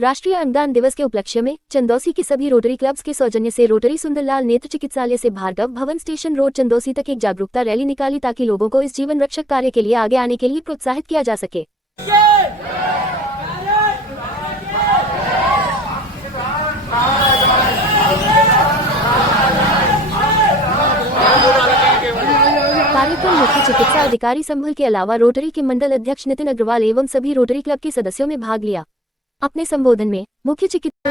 राष्ट्रीय अंगदान दिवस के उपलक्ष्य में चंदौसी के सभी रोटरी क्लब्स के सौजन्य से रोटरी सुंदरलाल नेत्र चिकित्सालय से भार्गव भवन स्टेशन रोड चंदौसी तक एक जागरूकता रैली निकाली ताकि लोगों को इस जीवन रक्षक कार्य के लिए आगे आने के लिए प्रोत्साहित किया जा सके। कार्यक्रम मुख्य चिकित्सा अधिकारी संभल के अलावा रोटरी के मंडल अध्यक्ष नितिन अग्रवाल एवं सभी रोटरी क्लब के सदस्यों ने भाग लिया। अपने संबोधन में मुख्य चिकित्सा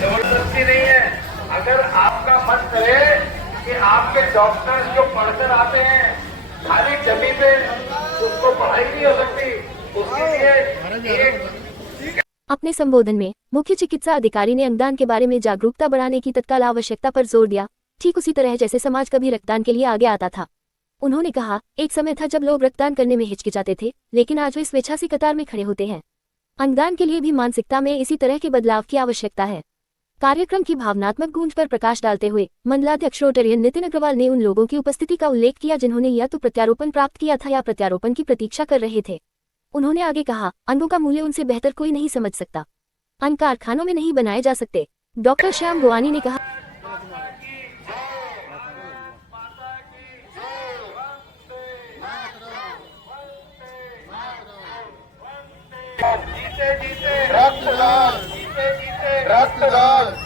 जबरदस्ती नहीं है। अगर आपका मन करे कि आपके डॉक्टर्स जो पढ़कर आते हैं खाली जमी पे उसको पढ़ाई नहीं हो सकती, उसके लिए अपने संबोधन में मुख्य चिकित्सा अधिकारी ने अंगदान के बारे में जागरूकता बढ़ाने की तत्काल आवश्यकता पर जोर दिया, ठीक उसी तरह जैसे समाज कभी रक्तदान के लिए आगे आता था। उन्होंने कहा, एक समय था जब लोग रक्तदान करने में हिचकिचाते थे, लेकिन आज वे स्वेच्छा से कतार में खड़े होते हैं। अंगदान के लिए भी मानसिकता में इसी तरह के बदलाव की आवश्यकता है। कार्यक्रम की भावनात्मक गूंज पर प्रकाश डालते हुए मंडलाध्यक्ष रोटरियन नितिन अग्रवाल ने उन लोगों की उपस्थिति का उल्लेख किया जिन्होंने या तो प्रत्यारोपण प्राप्त किया था या प्रत्यारोपण की प्रतीक्षा कर रहे थे। उन्होंने आगे कहा, अंगों का मूल्य उनसे बेहतर कोई नहीं समझ सकता। अंग कारखानों में नहीं बनाए जा सकते। डॉक्टर श्याम गोवानी ने कहा, रक्तदान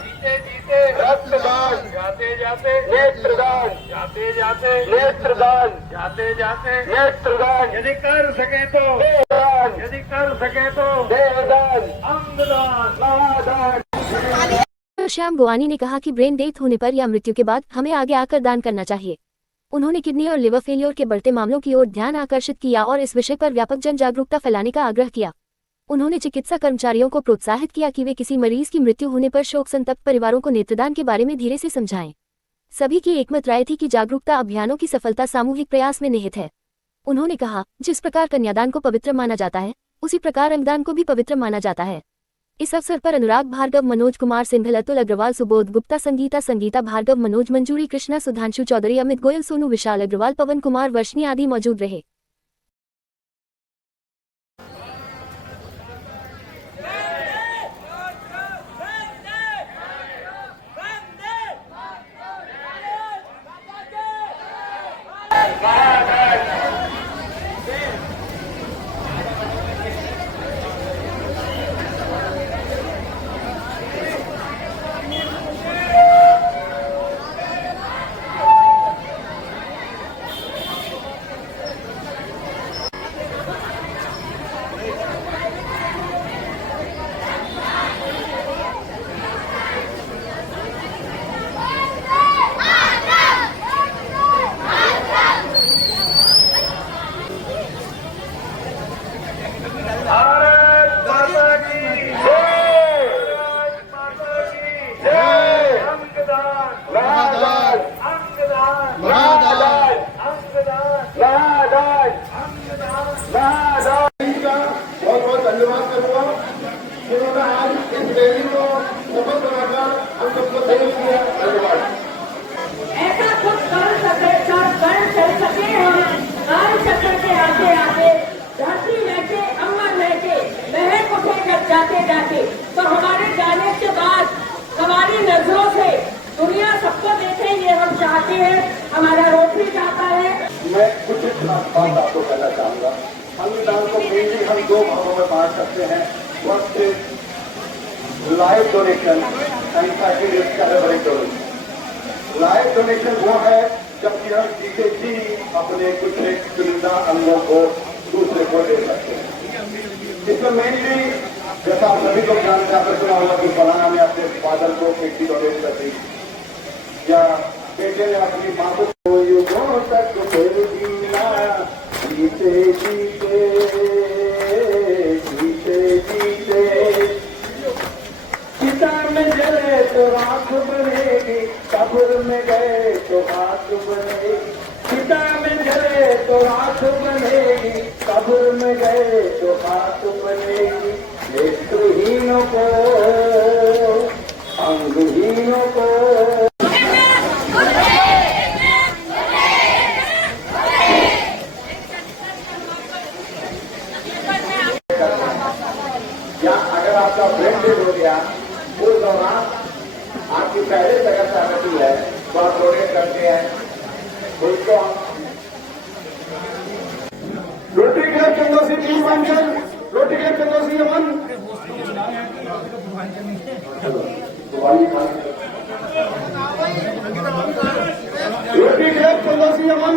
जाते जाते नेत्रदान, जाते जाते नेत्रदान, जाते जाते नेत्रदान, यदि कर सके तो देहदान, यदि कर सके तो देहदान, अंगदान, महादान। श्याम गोवानी ने कहा कि ब्रेन डेथ होने पर या मृत्यु के बाद हमें आगे आकर दान करना चाहिए। उन्होंने किडनी और लिवर फेलियर के बढ़ते मामलों की ओर ध्यान आकर्षित किया और इस विषय पर व्यापक जन जागरूकता फैलाने का आग्रह किया। उन्होंने चिकित्सा कर्मचारियों को प्रोत्साहित किया कि वे किसी मरीज की मृत्यु होने पर शोक संतप्त परिवारों को नेत्रदान के बारे में धीरे से समझाएं। सभी की एकमत राय थी कि जागरूकता अभियानों की सफलता सामूहिक प्रयास में निहित है। उन्होंने कहा, जिस प्रकार कन्यादान को पवित्र माना जाता है, उसी प्रकार अंगदान को भी पवित्र माना जाता है। इस अवसर पर अनुराग भार्गव, मनोज कुमार सिंघल, अतुल अग्रवाल, सुबोध गुप्ता, संगीता भार्गव, मनोज, मंजूरी कृष्णा, सुधांशु चौधरी, अमित गोयल, सोनू विशाल अग्रवाल, पवन कुमार वर्षनी आदि मौजूद रहे। बहुत धन्यवाद करूंगा जिन्होंने आज इस रैली को सफल बनाकर हम सबको सहयोग किया। धन्यवाद। ऐसा कुछ कर चल सके हम कार्य चक्र के आगे आगे धरती लेके अमर लेके महक उठेकर जाते जाते, तो हमारे जाने के बाद हमारी नजरों से दुनिया सबको देखे, ये हम चाहते हैं, हमारा रोटरी चाहता है। मैं कुछ बात आपको कहना चाहूंगा। अंगदान को मेनली हम दो भागों में बांट सकते हैं। First is live donation and second is collaborative donation. Live donation वो है जबकि हम जीते जी अपने कुछ एक चुनिंदा अंगों को दूसरे को दे सकते हैं। इसमें मेनली जैसा आप सभी लोग जानते हैं, आपने सुना होगा कि फलाना ने अपने फादर को किडनी डोनेट कर दी, या बेटे ने अपनी माँ को युगों तक जीना, जीते जीते जीते जीते चिता में जले तो आंख बनेगी, कब्र में गए तो आंख बनेगी, चिता में जले तो आंख बनेगी, कब्र में गए तो बात बनेगी नेत्रहीनों को, अंगहीनों को। या अगर आपका ब्रेन डेड हो गया उस दौरान आपकी पहले जगह सहमति है तो आप डोनेट करते हैं उसको। रोटी क्लब चंदोसी टीम फंक्शन, रोटी क्लब चंदोसी अमन रोटी क्लब चंदोसी अमन